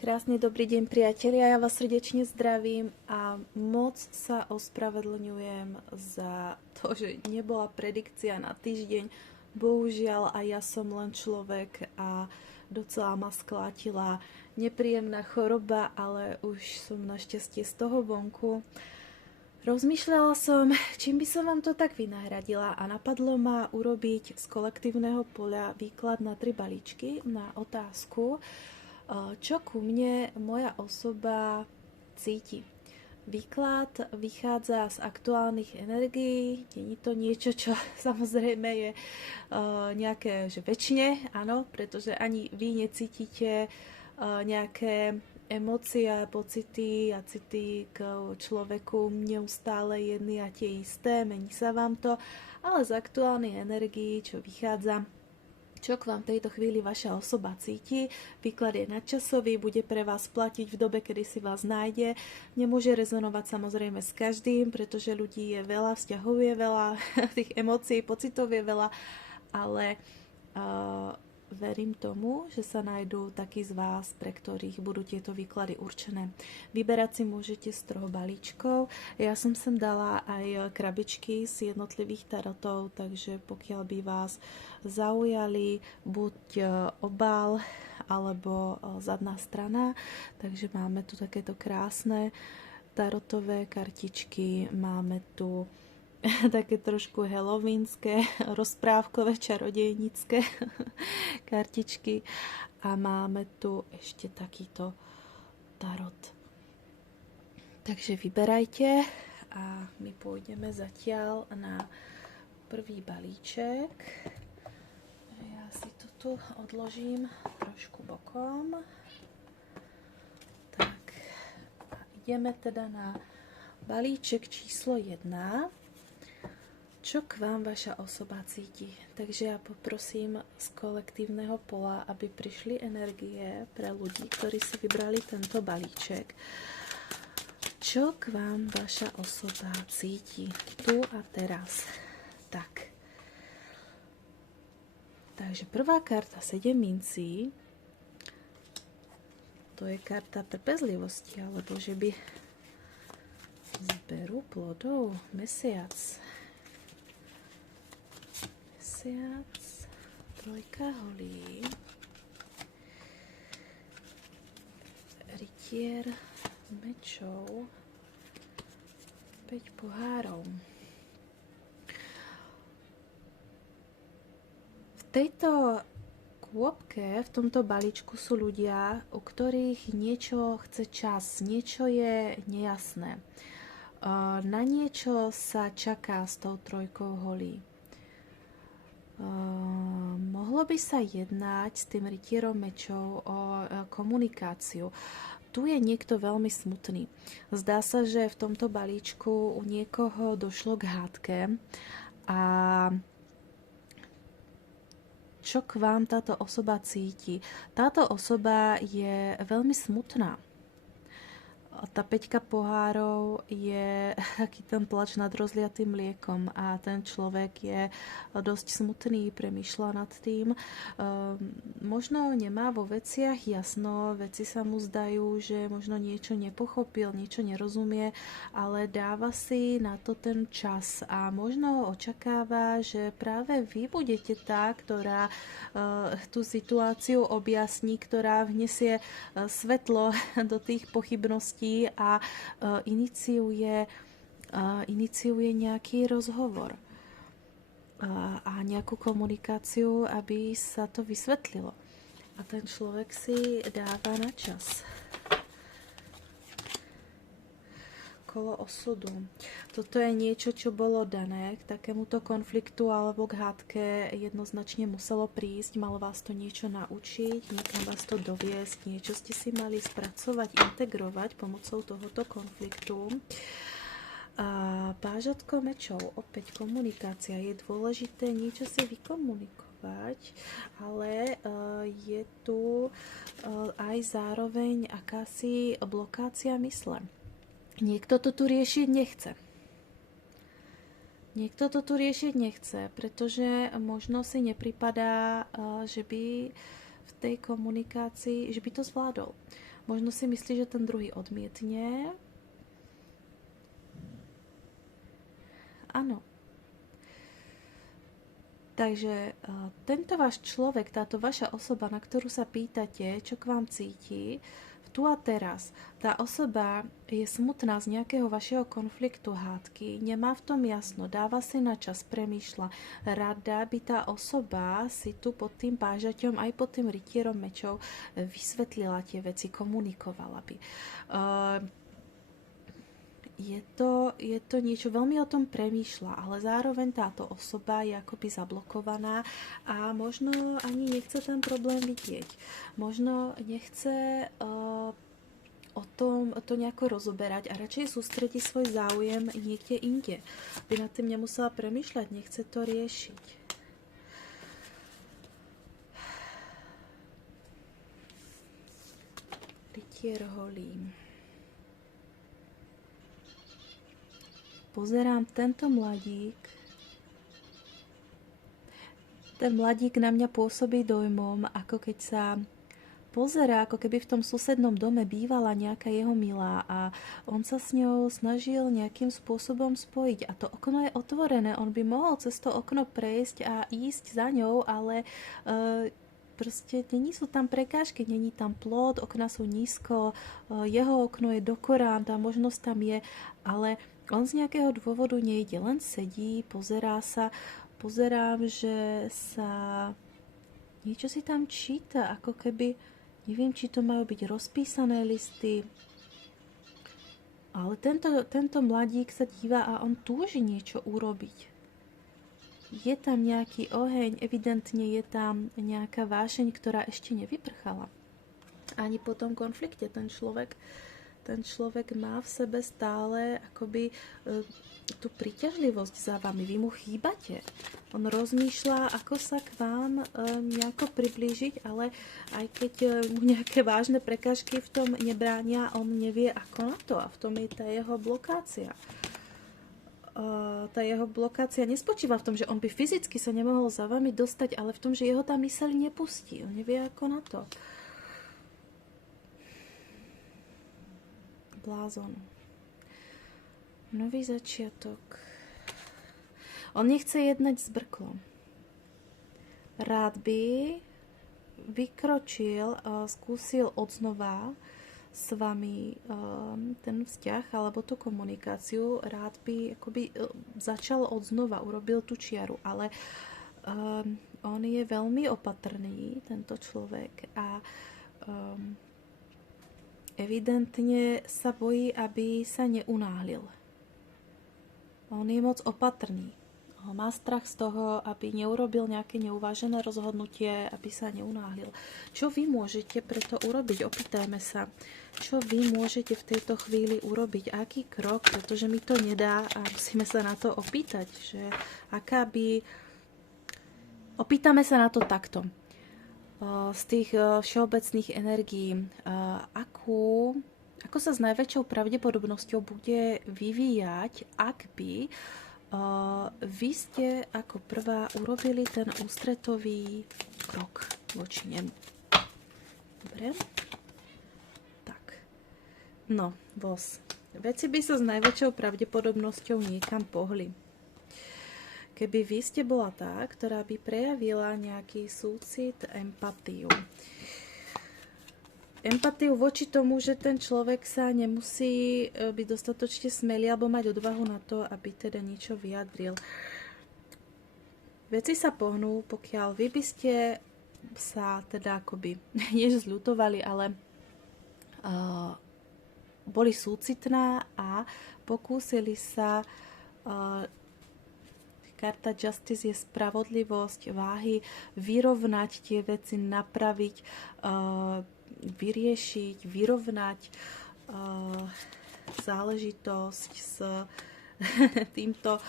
Krásny dobrý deň, priatelia, ja vás srdečne zdravím a moc sa ospravedlňujem za to, že nebola predikcia na týždeň. Bohužiaľ, aj ja som len človek a docela ma sklátila nepríjemná choroba, ale už som našťastie z toho vonku. Rozmýšľala som, čím by som vám to tak vynahradila a napadlo ma urobiť z kolektívneho poľa výklad na 3 balíčky na otázku, čo ku mne moja osoba cíti. Výklad vychádza z aktuálnych energií, nie je to niečo, čo samozrejme je nejaké, že večne, áno, pretože ani vy necítite nejaké emócie, pocity a city k človeku neustále jedny a tie isté, mení sa vám to, ale z aktuálnej energií, čo vychádza, čo k vám v tejto chvíli vaša osoba cíti. Výklad je nadčasový, bude pre vás platiť v dobe, kedy si vás nájde. Nemôže rezonovať samozrejme s každým, pretože ľudí je veľa, vzťahov je veľa, tých emócií, pocitov je veľa, ale verím tomu, že sa nájdú takí z vás, pre ktorých budú tieto výklady určené. Vyberať si môžete z 3 balíčkov. Ja som sem dala aj krabičky z jednotlivých tarotov, takže pokiaľ by vás zaujali buď obal alebo zadná strana, takže máme tu takéto krásne tarotové kartičky, máme tu také trošku halloweenské, rozprávkové, čarodejnícke kartičky a máme tu ešte takýto tarot. Takže vyberajte a my pôjdeme zatiaľ na prvý balíček. Ja si to tu odložím trošku bokom. Tak a ideme teda na balíček číslo 1. Čo k vám vaša osoba cíti? Takže ja poprosím z kolektívneho pola, aby prišli energie pre ľudí, ktorí si vybrali tento balíček. Čo k vám vaša osoba cíti tu a teraz? Tak. Takže prvá karta 7 mincí. To je karta trpezlivosti, alebo že by zberu plodov. Mesiac, trojka holí, rytier mečov, 5 pohárov. V tejto kôpke, v tomto balíčku sú ľudia, u ktorých niečo chce čas, niečo je nejasné. Na niečo sa čaká s tou trojkou holí. Mohlo by sa jednať s tým rytierom mečov o komunikáciu. Tu je niekto veľmi smutný. Zdá sa, že v tomto balíčku u niekoho došlo k hádke a čo k vám táto osoba cíti? Táto osoba je veľmi smutná. Tá 5 pohárov je taký ten plač nad rozliatým mliekom a ten človek je dosť smutný, premýšľa nad tým. Možno nemá vo veciach jasno, veci sa mu zdajú, že možno niečo nepochopil, niečo nerozumie, ale dáva si na to ten čas a možno očakáva, že práve vy budete tá, ktorá tú situáciu objasní, ktorá vnesie svetlo do tých pochybností a iniciuje nejaký rozhovor a nejakú komunikáciu, aby sa to vysvetlilo. A ten človek si dáva na čas. Kolo osudu. Toto je niečo, čo bolo dané k takémuto konfliktu alebo k hádke. Jednoznačne muselo prísť, malo vás to niečo naučiť, niekam vás to doviesť, niečo ste si mali spracovať, integrovať pomocou tohoto konfliktu. A pážatko mečov, opäť komunikácia. Je dôležité niečo si vykomunikovať, ale je tu aj zároveň akási blokácia mysle. Niekto to tu riešiť nechce. Niekto to tu riešiť nechce, pretože možno si nepripadá, že by v v tej komunikácii, že by to zvládol. Možno si myslí, že ten druhý odmietne. Áno. Takže tento váš človek, táto vaša osoba, na ktorú sa pýtate, čo k vám cíti, tu a teraz, tá osoba je smutná z nejakého vašeho konfliktu, hádky, nemá v tom jasno, dáva si na čas, premýšľa. Rada by tá osoba si tu pod tým pážaťom, aj pod tým rytierom mečov vysvetlila tie veci, komunikovala by. Je to niečo, veľmi o tom premýšľa, ale zároveň táto osoba je akoby zablokovaná a možno ani nechce ten problém vidieť. Možno nechce o tom to nejako rozoberať a radšej sústredí svoj záujem niekde inde. By nad tým nemusela premýšľať, nechce to riešiť. Rytier holí. Pozerám tento mladík. Ten mladík na mňa pôsobí dojmom, ako keď sa pozerá, ako keby v tom susednom dome bývala nejaká jeho milá a on sa s ňou snažil nejakým spôsobom spojiť. A to okno je otvorené, on by mohol cez to okno prejsť a ísť za ňou, ale proste není sú tam prekážky, není tam plot, okna sú nízko, jeho okno je do Korán, tá možnosť tam je, ale on z nejakého dôvodu nejde, len sedí, pozerá sa, pozerám, že sa niečo si tam číta, ako keby, neviem, či to majú byť rozpísané listy, ale tento mladík sa díva a on túži niečo urobiť. Je tam nejaký oheň, evidentne je tam nejaká vášeň, ktorá ešte nevyprchala. Ani po tom konflikte ten človek má v sebe stále akoby tú príťažlivosť za vami. Vy mu chýbate. On rozmýšľa, ako sa k vám nejako priblížiť, ale aj keď mu nejaké vážne prekážky v tom nebránia, on nevie ako na to. A v tom je tá jeho blokácia. Tá jeho blokácia nespočíva v tom, že on by fyzicky sa nemohol za vami dostať, ale v tom, že jeho tá myseľ nepustí. On nevie ako na to. Blázon. Nový začiatok. On nechce jednať s brklom. Rád by vykročil, skúsil odznova s vami ten vzťah alebo tú komunikáciu. Rád by akoby začal odznova, urobil tú čiaru, ale on je veľmi opatrný, tento človek, a evidentne sa bojí, aby sa neunáhlil. On je moc opatrný. Má strach z toho, aby neurobil nejaké neuvážené rozhodnutie, aby sa neunáhlil. Čo vy môžete preto urobiť? Opýtajme sa. Čo vy môžete v tejto chvíli urobiť? Aký krok? Pretože mi to nedá a musíme sa na to opýtať. Že aká by... Opýtame sa na to takto. Z tých všeobecných energií, ako sa s najväčšou pravdepodobnosťou bude vyvíjať, ak by vy ste ako prvá urobili ten ústretový krok voči nemu. Dobre? Tak. No, voz. Veci by sa s najväčšou pravdepodobnosťou niekam pohli. Keby vy ste bola tá, ktorá by prejavila nejaký súcit, empatiu. Empatiu voči tomu, že ten človek sa nemusí byť dostatočne smelý alebo mať odvahu na to, aby teda niečo vyjadril. Veci sa pohnú, pokiaľ vy by ste sa teda akoby než zľutovali, ale boli súcitná a pokúsili sa karta Justice je spravodlivosť, váhy, vyrovnať tie veci, napraviť, vyriešiť, vyrovnať záležitosť s týmto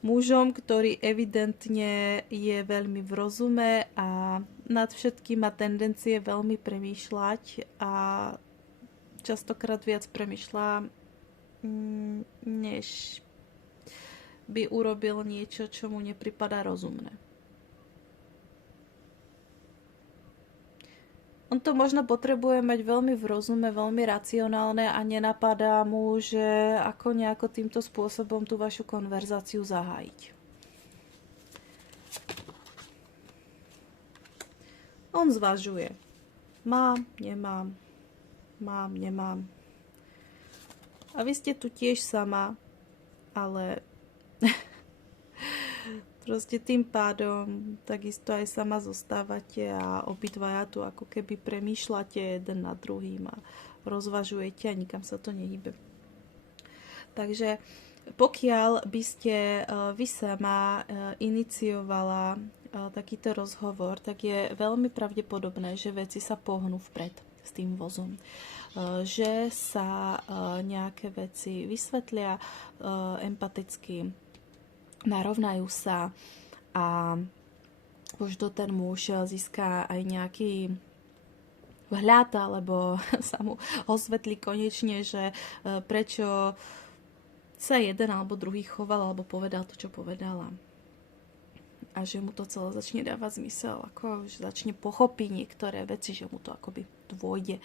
mužom, ktorý evidentne je veľmi v rozume a nad všetkým má tendencie veľmi premýšľať a častokrát viac premýšľa, než by urobil niečo, čo mu nepripadá rozumné. On to možno potrebuje mať veľmi v rozume, veľmi racionálne a nenapadá mu, že ako nejako týmto spôsobom tú vašu konverzáciu zahájiť. On zvažuje. Mám, nemám. Mám, nemám. A vy ste tu tiež sama, ale proste tým pádom takisto aj sama zostávate a obidvaja tu ako keby premýšľate jeden nad druhým a rozvažujete a nikam sa to nehybe. Takže pokiaľ by ste vy sama iniciovala takýto rozhovor, tak je veľmi pravdepodobné, že veci sa pohnú vpred s tým vozom. Že sa nejaké veci vysvetlia empaticky, narovnajú sa a už ten muž získa aj nejaký vhľad, alebo sa mu osvetlí konečne, že prečo sa jeden alebo druhý choval alebo povedal to, čo povedala. A že mu to celé začne dávať zmysel, ako že začne pochopiť niektoré veci, že mu to akoby dôjde.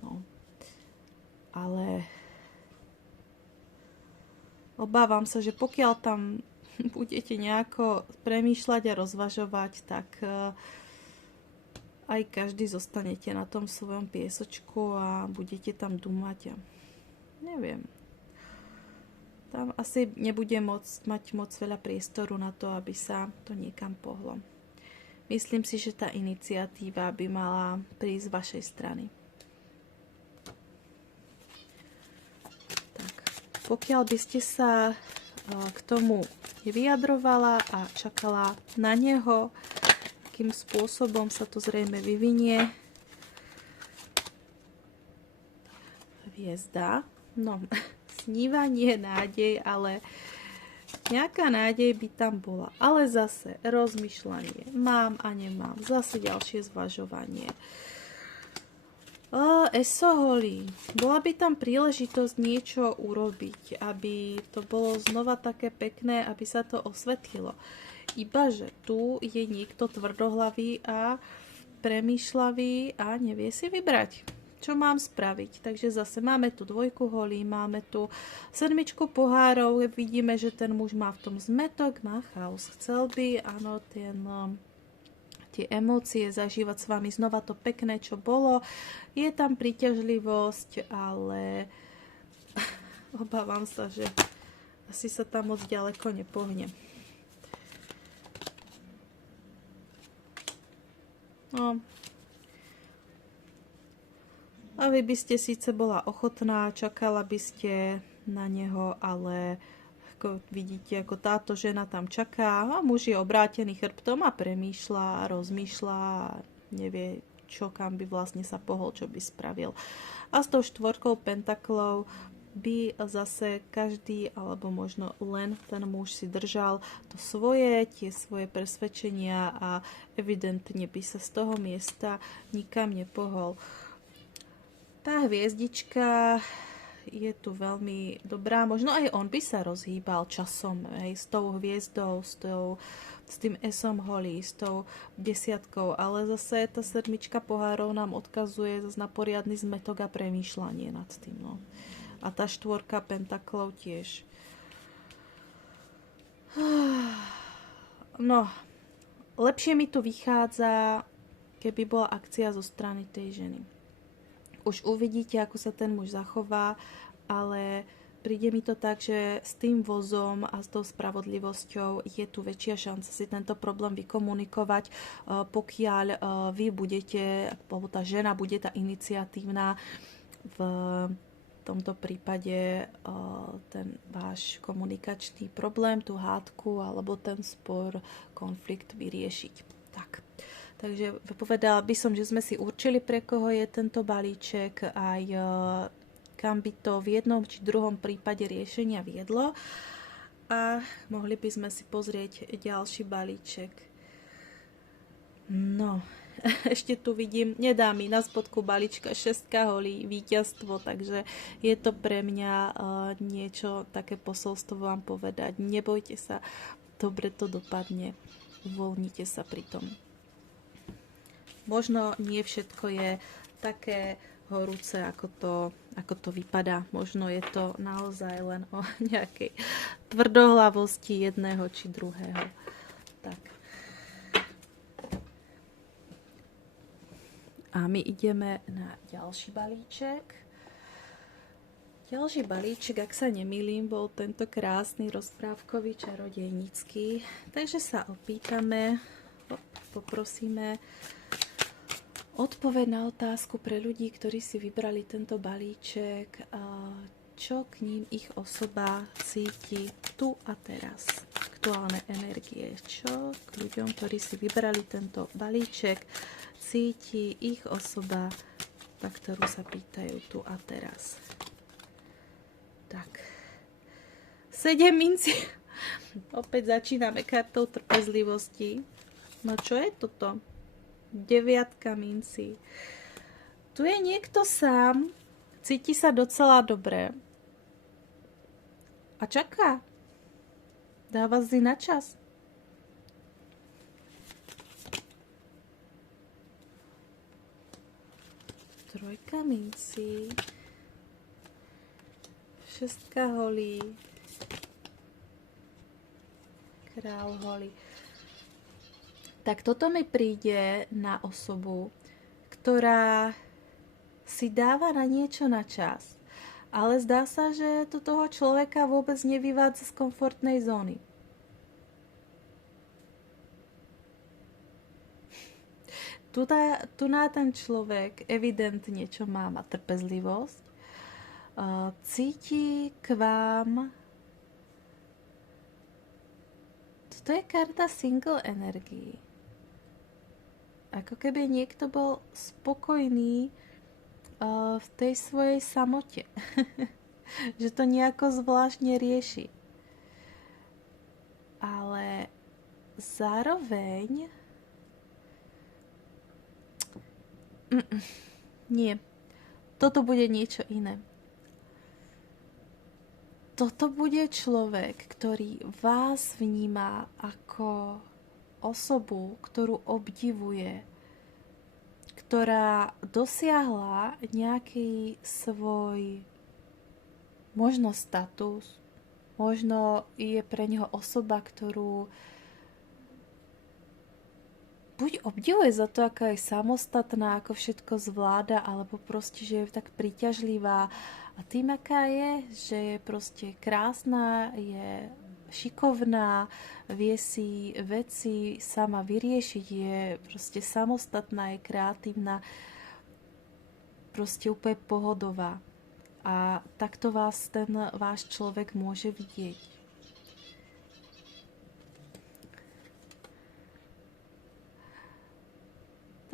No. Ale obávam sa, že pokiaľ tam budete nejako premýšľať a rozvažovať, tak aj každý zostanete na tom svojom piesočku a budete tam dumať a neviem. Tam asi nebude mať moc veľa priestoru na to, aby sa to niekam pohlo. Myslím si, že tá iniciatíva by mala prísť z vašej strany. Tak, pokiaľ by ste sa k tomu vyjadrovala a čakala na neho, akým spôsobom sa to zrejme vyvinie. Hviezda. No, snívanie, nádej, ale nejaká nádej by tam bola. Ale zase rozmýšľanie. Mám a nemám. Zase ďalšie zvažovanie. Esoholí. Bola by tam príležitosť niečo urobiť, aby to bolo znova také pekné, aby sa to osvetlilo. Ibaže tu je niekto tvrdohlavý a premýšľavý a nevie si vybrať, čo mám spraviť. Takže zase máme tu dvojku holí, máme tu sedmičku pohárov, vidíme, že ten muž má v tom zmetok, má chaos. Chcel by, áno, tie emócie zažívať s vami znova to pekné, čo bolo. Je tam príťažlivosť, ale obávam sa, že asi sa tam moc ďaleko nepohne. No. A vy by ste síce bola ochotná, čakala by ste na neho, ale ako vidíte, ako táto žena tam čaká a muž je obrátený chrbtom a premýšľa, rozmýšľa a nevie, čo kam by vlastne sa pohol, čo by spravil. A s tou štvorkou pentaklov by zase každý, alebo možno len ten muž si držal to svoje, tie svoje presvedčenia a evidentne by sa z toho miesta nikam nepohol. Tá hviezdička je tu veľmi dobrá. Možno aj on by sa rozhýbal časom, s tou hviezdou, s tým esom holí, s tou desiatkou. Ale zase tá sedmička pohárov nám odkazuje zase na poriadny zmetok a premýšľanie nad tým. No. A tá štvorka pentaklov tiež. No, lepšie mi tu vychádza, keby bola akcia zo strany tej ženy. Už uvidíte, ako sa ten muž zachová, ale príde mi to tak, že s tým vozom a s tou spravodlivosťou je tu väčšia šanca si tento problém vykomunikovať, pokiaľ vy budete, alebo tá žena bude tá iniciatívna, v tomto prípade ten váš komunikačný problém, tú hádku alebo ten spor, konflikt vyriešiť. Tak. Takže povedala by som, že sme si určili, pre koho je tento balíček, aj kam by to v jednom či druhom prípade riešenia viedlo. A mohli by sme si pozrieť ďalší balíček. No, ešte tu vidím, nedá mi na spodku balíčka 6 holí, víťazstvo, takže je to pre mňa niečo, také posolstvo vám povedať. Nebojte sa, dobre to dopadne, uvoľnite sa pri tom. Možno nie všetko je také horúce, ako to vypadá. Možno je to naozaj len o nejakej tvrdohlavosti jedného či druhého. Tak. A my ideme na ďalší balíček. Ďalší balíček, ak sa nemýlim, bol tento krásny rozprávkový čarodejnícky. Takže sa opýtame, poprosíme odpoveď na otázku pre ľudí, ktorí si vybrali tento balíček, čo k ním ich osoba cíti tu a teraz. Aktuálne energie. Čo k ľuďom, ktorí si vybrali tento balíček, cíti ich osoba, na ktorú sa pýtajú tu a teraz. Tak. 7 mincí. Opäť začíname kartou trpezlivosti. No čo je toto? 9 mincí. Tu je niekto sám, cíti sa docela dobre a čaká. Dáva si na čas. Trojka mincí. 6 holí. Král holí. Tak toto mi príde na osobu, ktorá si dáva na niečo na čas. Ale zdá sa, že to toho človeka vôbec nevyvádza z komfortnej zóny. Tu na ten človek evidentne, čo má trpezlivosť, cíti k vám. Toto je karta single energií. Ako keby niekto bol spokojný v tej svojej samote. Že to nejako zvláštne rieši. Ale zároveň nie. Toto bude niečo iné. Toto bude človek, ktorý vás vníma ako osobu, ktorú obdivuje, ktorá dosiahla nejaký svoj možno status, možno je pre neho osoba, ktorú buď obdivuje za to, aká je samostatná, ako všetko zvláda, alebo proste, že je tak príťažlivá. A tým, aká je, že je proste krásna, je šikovná, vie si veci sama vyriešiť, je proste samostatná, je kreatívna, proste úplne pohodová. A takto vás ten váš človek môže vidieť.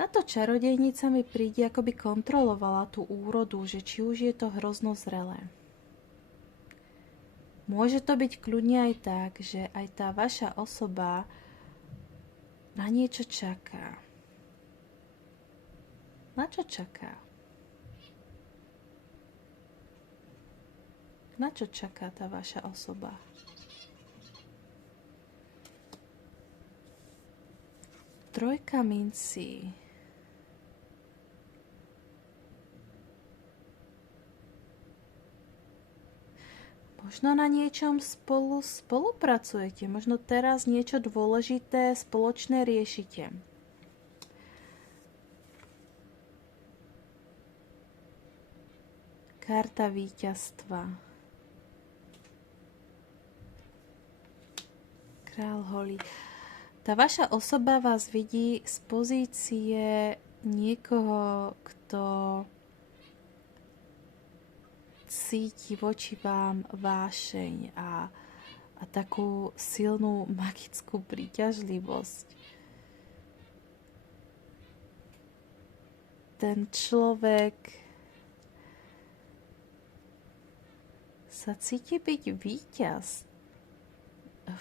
Táto čarodejnica mi príde, ako by kontrolovala tú úrodu, že či už je to hrozno zrelé. Môže to byť kľudne aj tak, že aj tá vaša osoba na niečo čaká. Na čo čaká? Na čo čaká tá vaša osoba? Trojka mincí. Možno na niečom spolupracujete, možno teraz niečo dôležité spoločné riešite. Karta víťazstva. Král holí. Tá vaša osoba vás vidí z pozície niekoho, kto cíti voči vám vášeň a takú silnú magickú príťažlivosť. Ten človek sa cíti byť víťaz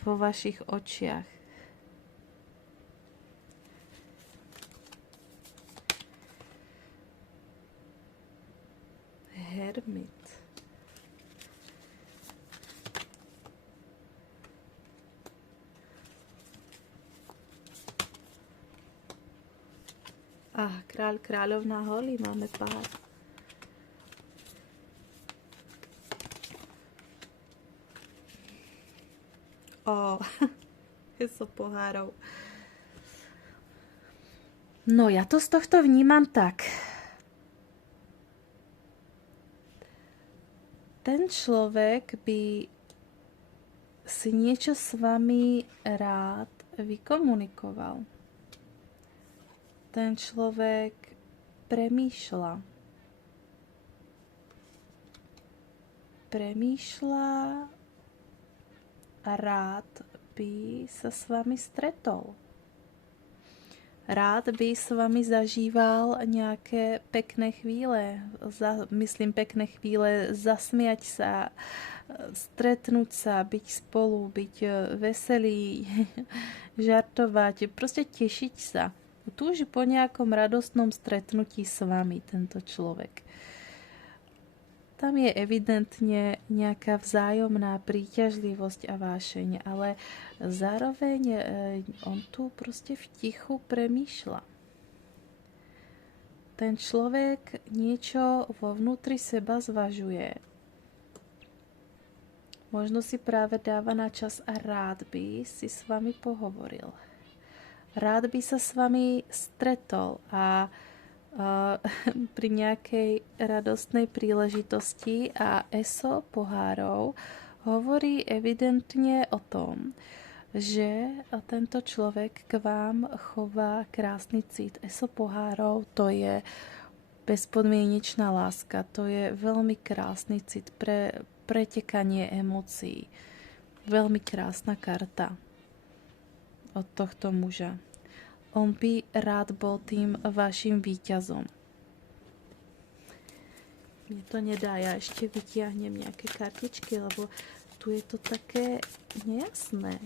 vo vašich očiach. Hermit. A kráľ, kráľovná holí, máme pár. O, so pohárov. No ja to z tohto vnímam tak. Ten človek by si niečo s vami rád vykomunikoval. Ten človek premýšľa. A rád by sa s vami stretol. Rád by s vami zažíval nejaké pekné chvíle. Myslím pekné chvíle, zasmiať sa, stretnúť sa, byť spolu, byť veselý, žartovať, proste tešiť sa. Túži po nejakom radostnom stretnutí s vami tento človek. Tam je evidentne nejaká vzájomná príťažlivosť a vášeň, ale zároveň on tu proste v tichu premýšľa. Ten človek niečo vo vnútri seba zvažuje. Možno si práve dáva na čas a rád by si s vami pohovoril. Rád by sa s vami stretol a pri nejakej radostnej príležitosti a eso pohárov hovorí evidentne o tom, že tento človek k vám chová krásny cit. Eso pohárov to je bezpodmienečná láska, to je veľmi krásny cit pre pretekanie emócií. Veľmi krásna karta od tohto muža. On by rád bol tým vašim víťazom. Mne to nedá, ja ešte vytiahnem nejaké kartičky, lebo tu je to také nejasné.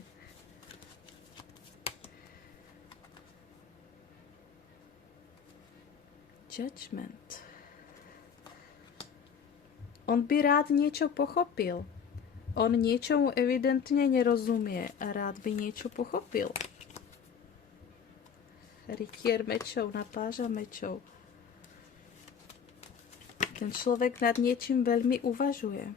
Judgment. On by rád niečo pochopil. On niečomu evidentne nerozumie a rád by niečo pochopil. Rytier mečov na páža mečov. Ten človek nad niečím veľmi uvažuje.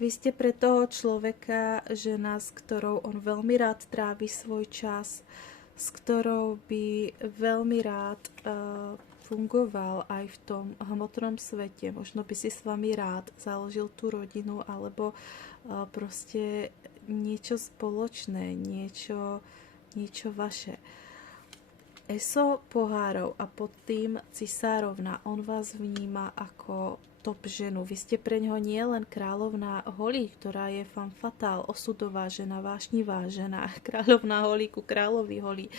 Vy ste pre toho človeka žena, s ktorou on veľmi rád trávi svoj čas, s ktorou by veľmi rád fungoval aj v tom hmotnom svete. Možno by si s vami rád založil tú rodinu alebo proste niečo spoločné, niečo vaše. Eso pohárov a pod tým cisárovna, on vás vníma ako top ženu. Vy ste pre ňoho nie len kráľovná holí, ktorá je femme fatale, osudová žena, vášnivá žena, kráľovná holí ku kráľovi holí,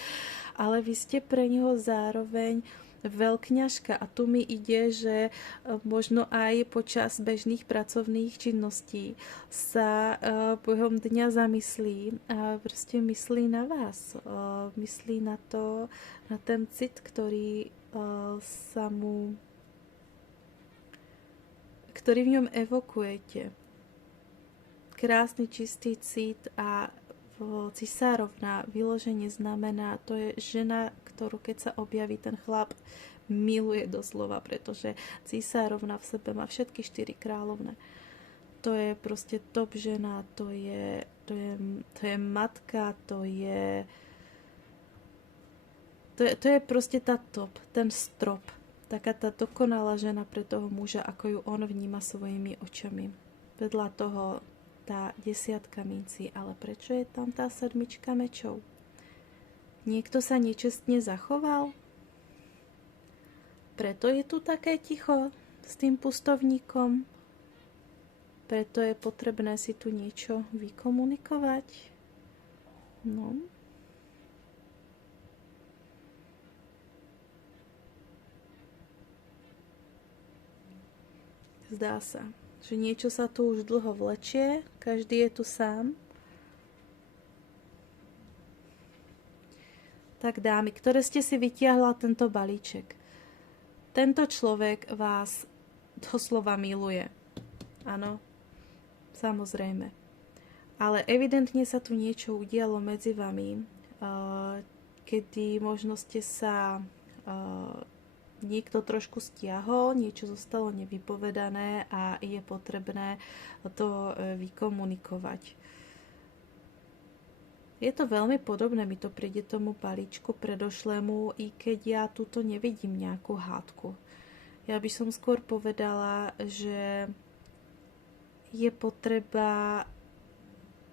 ale vy ste pre ňoho zároveň veľkňažka a tu mi ide, že možno aj počas bežných pracovných činností sa behom dňa zamyslí a proste myslí na vás, myslí na to, na ten cit, ktorý ktorý v ňom evokujete. Krásny, čistý cit a cisárovna vyloženie znamená, to je žena, ktorú keď sa objaví ten chlap, miluje doslova, pretože cisárovna v sebe má všetky 4 kráľovné. To je proste top žena, to je matka, to je proste tá top, ten strop. Taká tá dokonalá žena pre toho muža, ako ju on vníma svojimi očami. Vedľa toho tá 10 mincí, ale prečo je tam tá 7 mečov? Niekto sa nečestne zachoval? Preto je tu také ticho s tým pustovníkom? Preto je potrebné si tu niečo vykomunikovať? No. Zdá sa, že niečo sa tu už dlho vlečie, každý je tu sám. Tak dámy, ktoré ste si vytiahla tento balíček? Tento človek vás doslova miluje. Áno, samozrejme. Ale evidentne sa tu niečo udialo medzi vami, kedy možno ste sa niekto trošku stiahol, niečo zostalo nevypovedané a je potrebné to vykomunikovať. Je to veľmi podobné, mi to príde tomu balíčku predošlému, i keď ja tuto nevidím nejakú hádku. Ja by som skôr povedala, že je potreba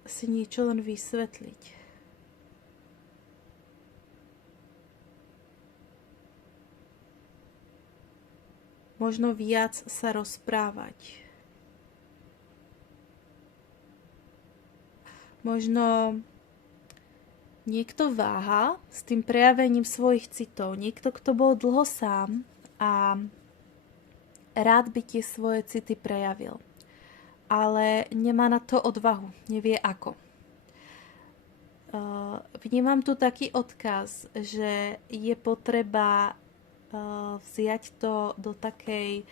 si niečo len vysvetliť. Možno viac sa rozprávať. Možno niekto váha s tým prejavením svojich citov. Niekto, kto bol dlho sám a rád by tie svoje city prejavil. Ale nemá na to odvahu, nevie ako. Vnímam tu taký odkaz, že je potreba vziať to do takej,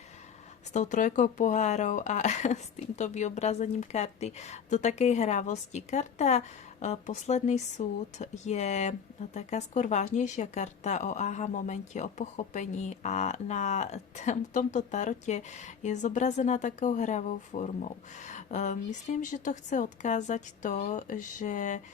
s tou trojkou pohárov a s týmto vyobrazením karty, do takej hrávosti. Karta Posledný súd je taká skôr vážnejšia karta o aha momente, o pochopení a na tomto tarote je zobrazená takou hravou formou. Myslím, že to chce odkázať to, že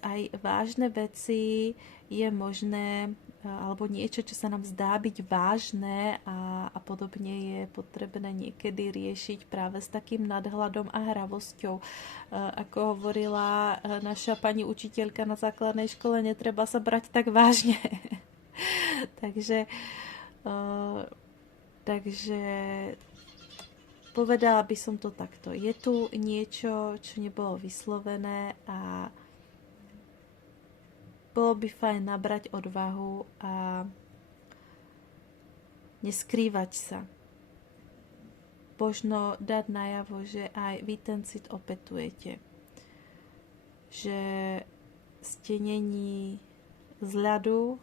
aj vážne veci je možné, alebo niečo, čo sa nám zdá byť vážne a podobne, je potrebné niekedy riešiť práve s takým nadhľadom a hravosťou. Ako hovorila naša pani učiteľka na základnej škole, netreba sa brať tak vážne. takže povedala by som to takto. Je tu niečo, čo nebolo vyslovené a bolo by fajn nabrať odvahu a neskrývať sa. Možno dať najavo, že aj vy ten cit opetujete. Že ste není z ľadu,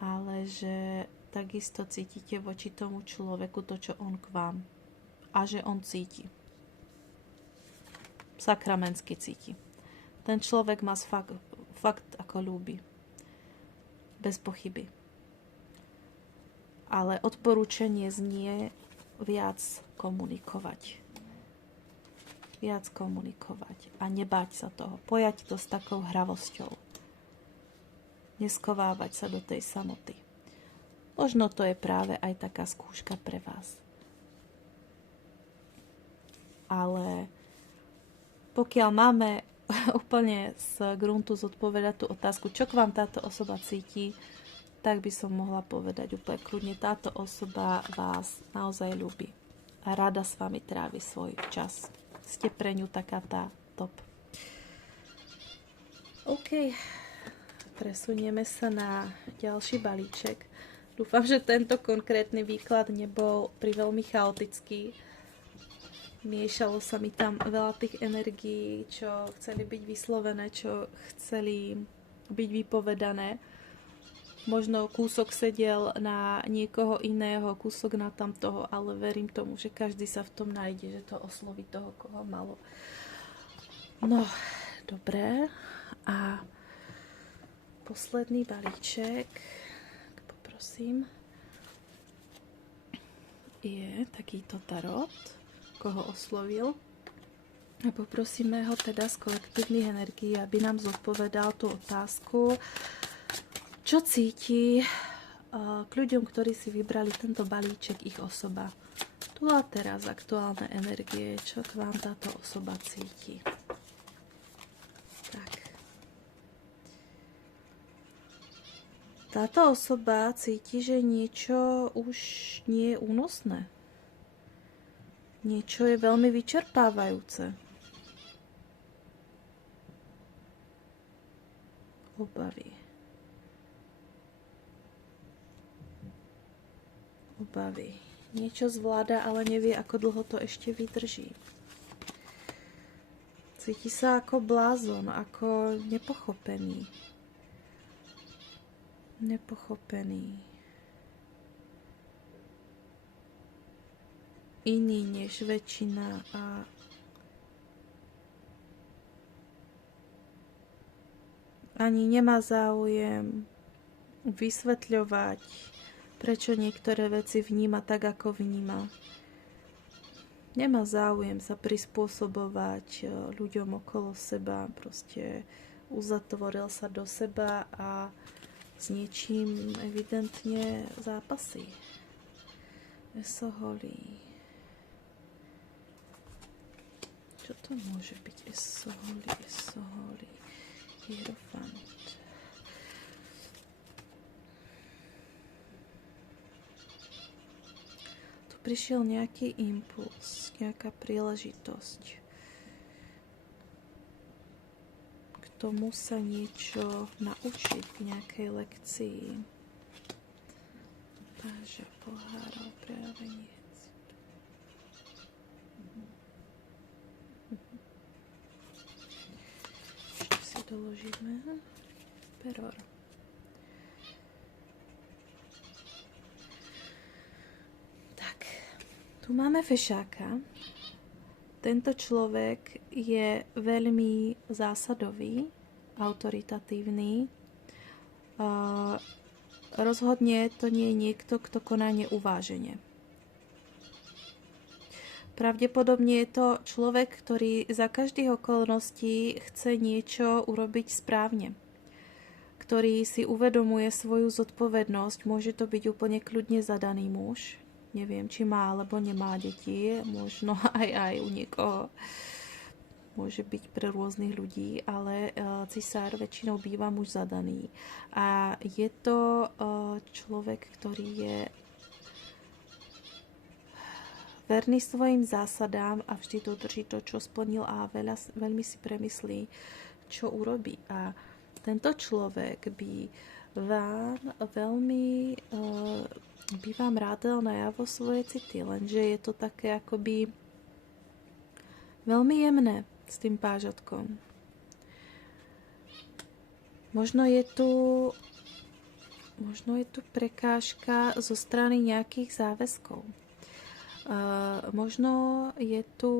ale že takisto cítite voči tomu človeku to, čo on k vám. A že on cíti. Sakramensky cíti. Ten človek má fakt ako ľúbi. Bez pochyby. Ale odporúčanie znie viac komunikovať. Viac komunikovať a nebáť sa toho. Pojať to s takou hravosťou. Neskovávať sa do tej samoty. Možno to je práve aj taká skúška pre vás. Ale pokiaľ máme úplne z gruntu zodpovedať tú otázku, čo k vám táto osoba cíti, tak by som mohla povedať úplne kľudne, táto osoba vás naozaj ľúbi a rada s vami trávi svoj čas. Ste pre ňu taká tá top. OK, presunieme sa na ďalší balíček. Dúfam, že tento konkrétny výklad nebol priveľmi chaotický. Miešalo sa mi tam veľa tých energií, čo chceli byť vyslovené, čo chceli byť vypovedané. Možno kúsok sedel na niekoho iného, kúsok na tamtoho, ale verím tomu, že každý sa v tom nájde, že to osloví toho, koho malo. No, dobré. A posledný balíček, poprosím, je takýto tarot, koho oslovil. A poprosíme ho teda z kolektívnych energií, aby nám zodpovedal tú otázku, čo cíti k ľuďom, ktorí si vybrali tento balíček, ich osoba. Tu a teraz aktuálne energie, čo k vám táto osoba cíti. Tak. Táto osoba cíti, že niečo už nie je únosné. Niečo je veľmi vyčerpávajúce. Obavy. Niečo zvláda, ale nevie, ako dlho to ešte vydrží. Cíti sa ako blázon, ako nepochopený. 5 . iný než väčšina a ani nemá záujem vysvetľovať, prečo niektoré veci vníma tak, ako vníma. Nemá záujem sa prispôsobovať ľuďom okolo seba, proste uzatvoril sa do seba a s niečím evidentne zápasí. Esoholí. Čo to môže byť? Esoholí. Hierofant. Tu prišiel nejaký impuls, nejaká príležitosť. K tomu sa niečo naučiť, k nejakej lekcii. Páža pohárov, prejavenie. Doložíme peror. Tak, tu máme fešáka. Tento človek je veľmi zásadový, autoritatívny. Rozhodne to nie je niekto, kto koná neuvážene. Pravdepodobne je to človek, ktorý za každých okolností chce niečo urobiť správne. Ktorý si uvedomuje svoju zodpovednosť. Môže to byť úplne kľudne zadaný muž. Neviem, či má alebo nemá deti. Možno aj u niekoho. Môže byť pre rôznych ľudí, ale cisár väčšinou býva muž zadaný. A je to človek, ktorý je verný svojim zásadám a vždy dodrží to, čo splnil a veľmi si premyslí, čo urobí. A tento človek by vám veľmi by vám rádal najavo svoje city, lenže je to také akoby veľmi jemné s tým pážatkom. Možno je tu prekážka zo strany nejakých záväzkov. Možno je tu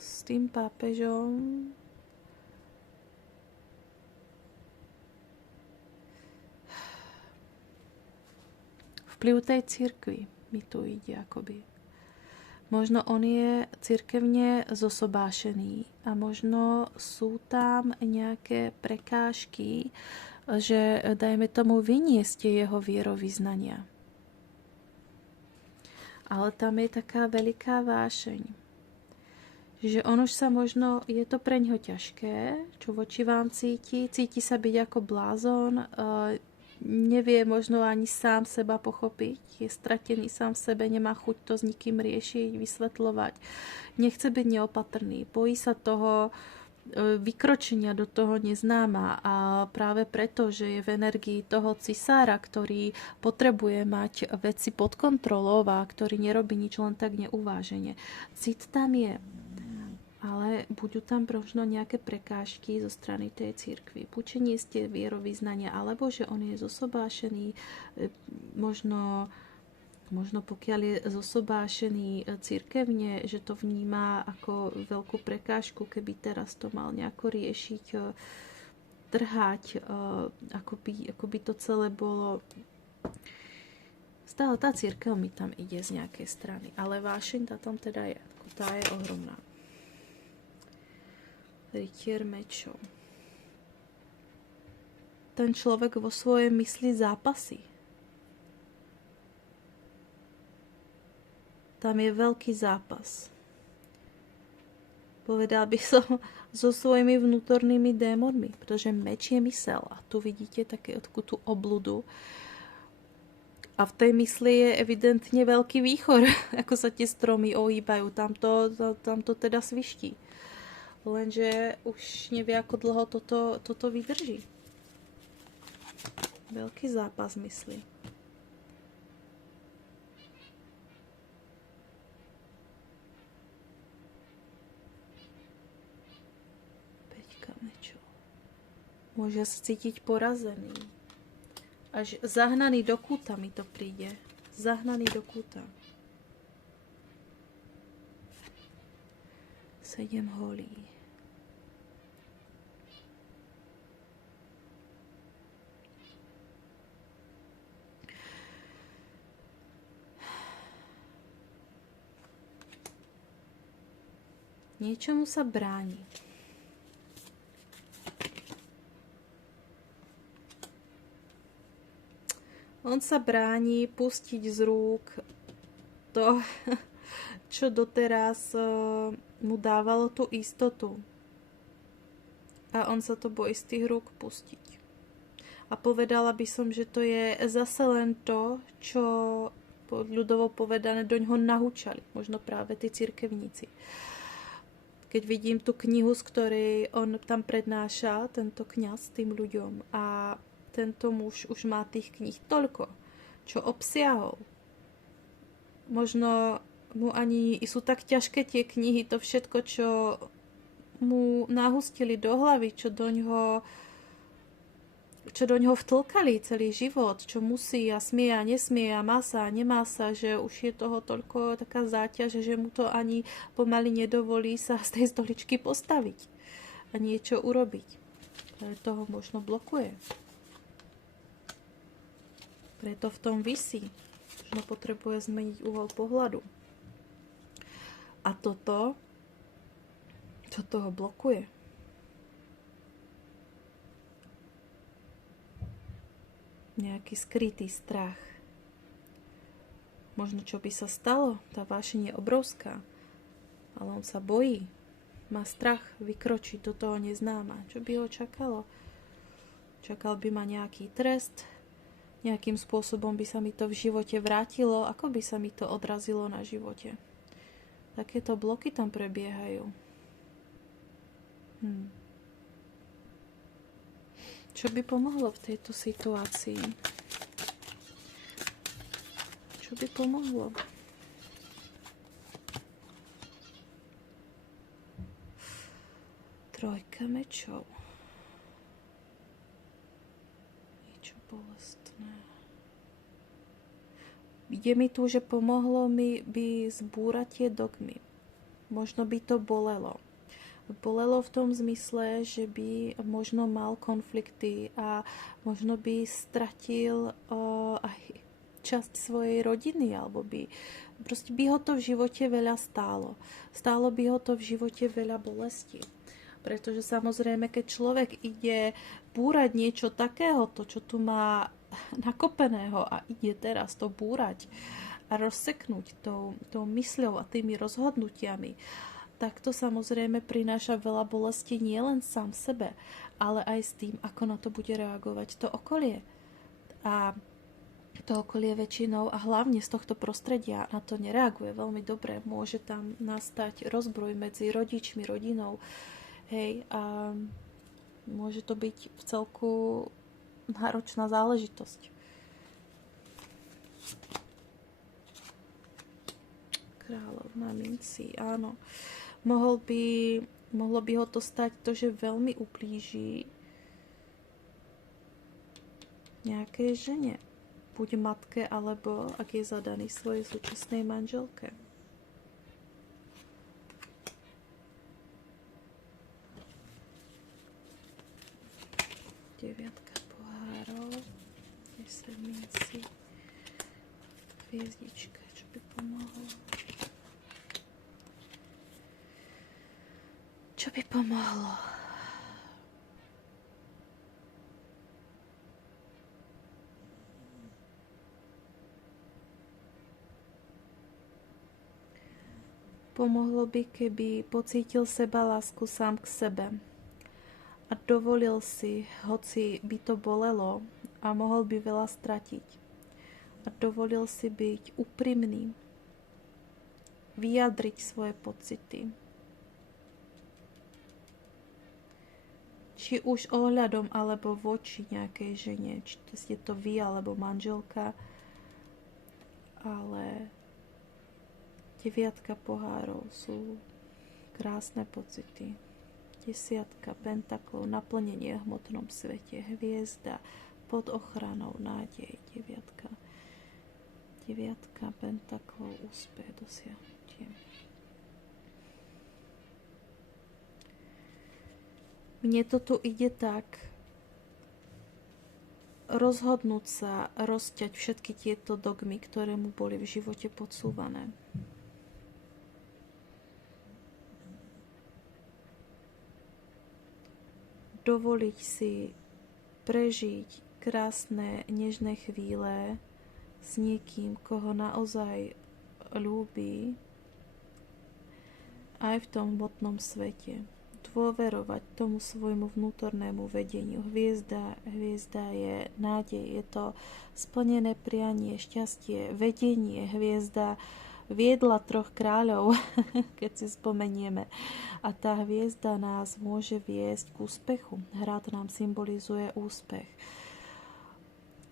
s tým pápežom vplyv tej cirkvi, mi tu ide akoby. Možno on je cirkevne zosobášený a možno sú tam nejaké prekážky, že dajme tomu vyniesť jeho vierovyznania. Ale tam je taká veľká vášeň, že on už sa možno, je to preňho ťažké, čo voči vám cíti sa byť ako blázon, nevie možno ani sám seba pochopiť, je stratený sám v sebe, nemá chuť to s nikým riešiť, vysvetľovať, nechce byť neopatrný, bojí sa toho vykročenia do toho neznáma a práve preto, že je v energii toho cisára, ktorý potrebuje mať veci pod kontrolou a ktorý nerobí nič len tak neuvážene. Cit tam je, ale budú tam možno nejaké prekážky zo strany tej cirkvi. Buď nie ste vierovyznania, alebo že on je zosobášený, možno pokiaľ je zosobášený cirkevne, že to vníma ako veľkú prekážku, keby teraz to mal nejako riešiť, trhať, ako by to celé bolo. Stále tá cirkev mi tam ide z nejakej strany, ale vášeň tá tam teda je. Tá je ohromná. Rytier mečov. Ten človek vo svojej mysli zápasí. Tam je veľký zápas. Povedal by som so svojimi vnútornými démonmi, pretože meč je mysel. A tu vidíte takú tú obludu. A v tej mysli je evidentne veľký výchor, ako sa tie stromy ohýbajú. Tam to teda sviští. Lenže už nevie, ako dlho toto vydrží. Veľký zápas mysli. Môže sa cítiť porazený. Až zahnaný do kúta mi to príde. Zahnaný do kúta. 7 holí. Niečomu sa bráni. On sa bráni pustiť z rúk to, čo doteraz mu dávalo tú istotu. A on sa to bojí z tých rúk pustiť. A povedala by som, že to je zase len to, čo ľudovo povedané do ňoho nahúčali. Možno práve tí cirkevníci. Keď vidím tú knihu, z ktorej on tam prednáša, tento kňaz tým ľuďom, a tento muž už má tých kníh toľko, čo obsiahol. Možno mu ani sú tak ťažké tie knihy, to všetko, čo mu nahustili do hlavy, čo do ňoho vtlkali celý život, čo musí a smie a nesmie a má sa a nemá sa, že už je toho toľko taká záťaž, že mu to ani pomaly nedovolí sa z tej stoličky postaviť a niečo urobiť. Toho možno blokuje. Preto v tom visí. Možno potrebuje zmeniť uhol pohľadu. A toto ho blokuje. Nejaký skrytý strach. Možno čo by sa stalo, tá vášeň je obrovská, ale on sa bojí, má strach vykročiť do toho neznáma. Čo by ho čakalo? Čakal by ma nejaký trest, nejakým spôsobom by sa mi to v živote vrátilo, ako by sa mi to odrazilo na živote. Takéto bloky tam prebiehajú. Čo by pomohlo v tejto situácii? Čo by pomohlo? Trojka mečov. Niečo bolestné. Ide mi tu, že pomohlo mi by zbúrať tie dogmy. Možno by to bolelo. Bolelo v tom zmysle, že by možno mal konflikty a možno by stratil aj časť svojej rodiny, alebo by ho to v živote veľa stálo. Stálo by ho to v živote veľa bolesti. Pretože samozrejme, keď človek ide búrať niečo takéhoto, čo tu má nakopeného a ide teraz to búrať a rozseknúť tou mysľou a tými rozhodnutiami, tak to samozrejme prináša veľa bolesti nielen sám sebe, ale aj s tým, ako na to bude reagovať to okolie. A to okolie väčšinou a hlavne z tohto prostredia na to nereaguje veľmi dobre. Môže tam nastať rozbroj medzi rodičmi, rodinou. Hej, a môže to byť v celku náročná záležitosť. Kráľovná minci, áno. Mohlo by ho to stať to, že veľmi ublíži nejakej žene. Buď matke, alebo ak je zadaný svojej súčasnej manželke. Deviatka pohárov, 10 mincí, hviezdička, čo by pomohlo? Čo by pomohlo? Pomohlo by, keby pocítil seba lásku sám k sebe a dovolil si, hoci by to bolelo a mohol by veľa stratiť, a dovolil si byť úprimný, vyjadriť svoje pocity. Či už ohľadom alebo voči nejakej žene, či to ste to vy alebo manželka, ale deviatka pohárov sú krásne pocity. 10 pentaklov, naplnenie v hmotnom svete, hviezda, pod ochranou, nádej, 9 pentaklov, úspech, dosiahnutie. Mne to tu ide tak, rozhodnúť sa, rozťať všetky tieto dogmy, ktoré mu boli v živote podsúvané. Dovoliť si prežiť krásne, nežné chvíle s niekým, koho naozaj ľúbi, aj v tom hmotnom svete. Dôverovať tomu svojmu vnútornému vedeniu. Hviezda je nádej, je to splnené prianie, šťastie, vedenie. Hviezda viedla 3 kráľov, keď si spomenieme. A tá hviezda nás môže viesť k úspechu. Hrad nám symbolizuje úspech.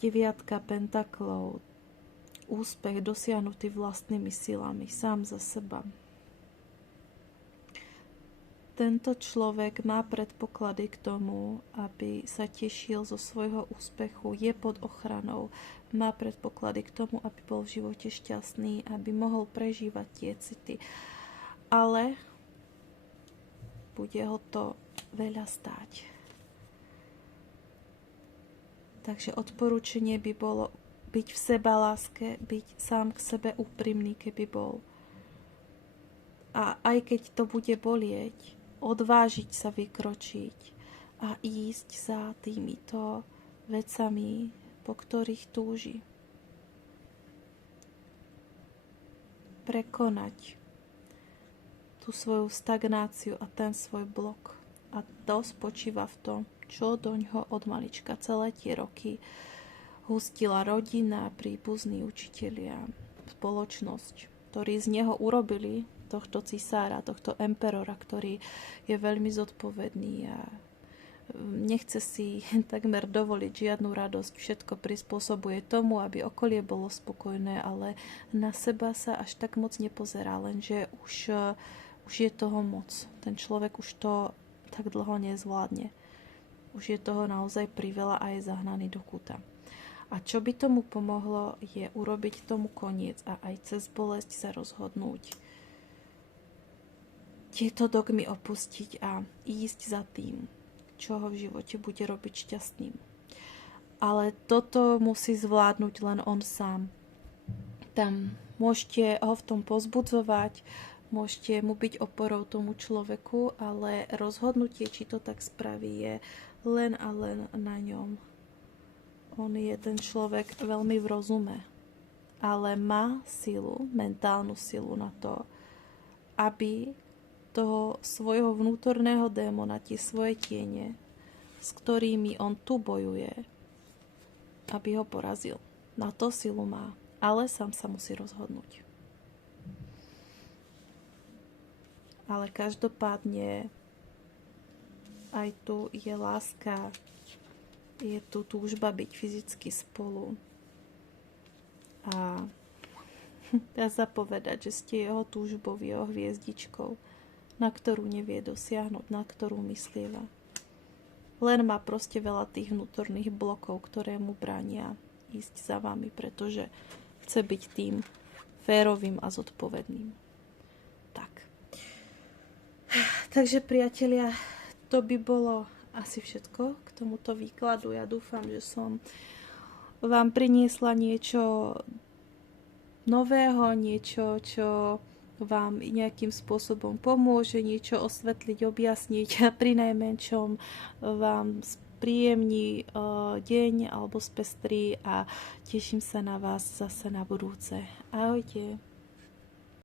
9 pentaklov. Úspech dosiahnutý vlastnými silami, sám za seba. Tento človek má predpoklady k tomu, aby sa tešil zo svojho úspechu, je pod ochranou, má predpoklady k tomu, aby bol v živote šťastný, aby mohol prežívať tie city. Ale bude ho to veľa stáť. Takže odporúčanie by bolo byť v sebaláske, byť sám k sebe úprimný, keby bol. A aj keď to bude bolieť, odvážiť sa vykročiť a ísť za týmito vecami, po ktorých túži. Prekonať tú svoju stagnáciu a ten svoj blok. A to spočíva v tom, čo doňho od malička celé tie roky hustila rodina, príbuzní, učitelia, spoločnosť, ktorí z neho urobili tohto cisára, tohto emperora, ktorý je veľmi zodpovedný a nechce si takmer dovoliť žiadnu radosť, všetko prispôsobuje tomu, aby okolie bolo spokojné, ale na seba sa až tak moc nepozerá, lenže už je toho moc. Ten človek už to tak dlho nezvládne. Už je toho naozaj priveľa a je zahnaný do kúta. A čo by tomu pomohlo, je urobiť tomu koniec a aj cez bolesť sa rozhodnúť tieto dogmy opustiť a ísť za tým, čo ho v živote bude robiť šťastným. Ale toto musí zvládnuť len on sám. Tam môžete ho v tom pozbudzovať, môžete mu byť oporou tomu človeku, ale rozhodnutie, či to tak spraví, je len a len na ňom. On je ten človek veľmi v rozume, ale má silu, mentálnu silu na to, aby toho svojho vnútorného démona, tie svoje tiene, s ktorými on tu bojuje, aby ho porazil. Na to silu má, ale sám sa musí rozhodnúť. Ale každopádne aj tu je láska, je tu túžba byť fyzicky spolu. A dá sa povedať, že ste jeho túžbou, jeho hviezdičkou, na ktorú nevie dosiahnuť, na ktorú myslieva. Len má proste veľa tých vnútorných blokov, ktoré mu bránia ísť za vami, pretože chce byť tým férovým a zodpovedným. Tak. Takže priatelia, to by bolo asi všetko k tomuto výkladu. Ja dúfam, že som vám priniesla niečo nového, niečo, čo vám nejakým spôsobom pomôže, niečo osvetliť, objasniť a pri najmenšom vám spríjemní deň alebo spestrí a teším sa na vás zase na budúce. Ahojte.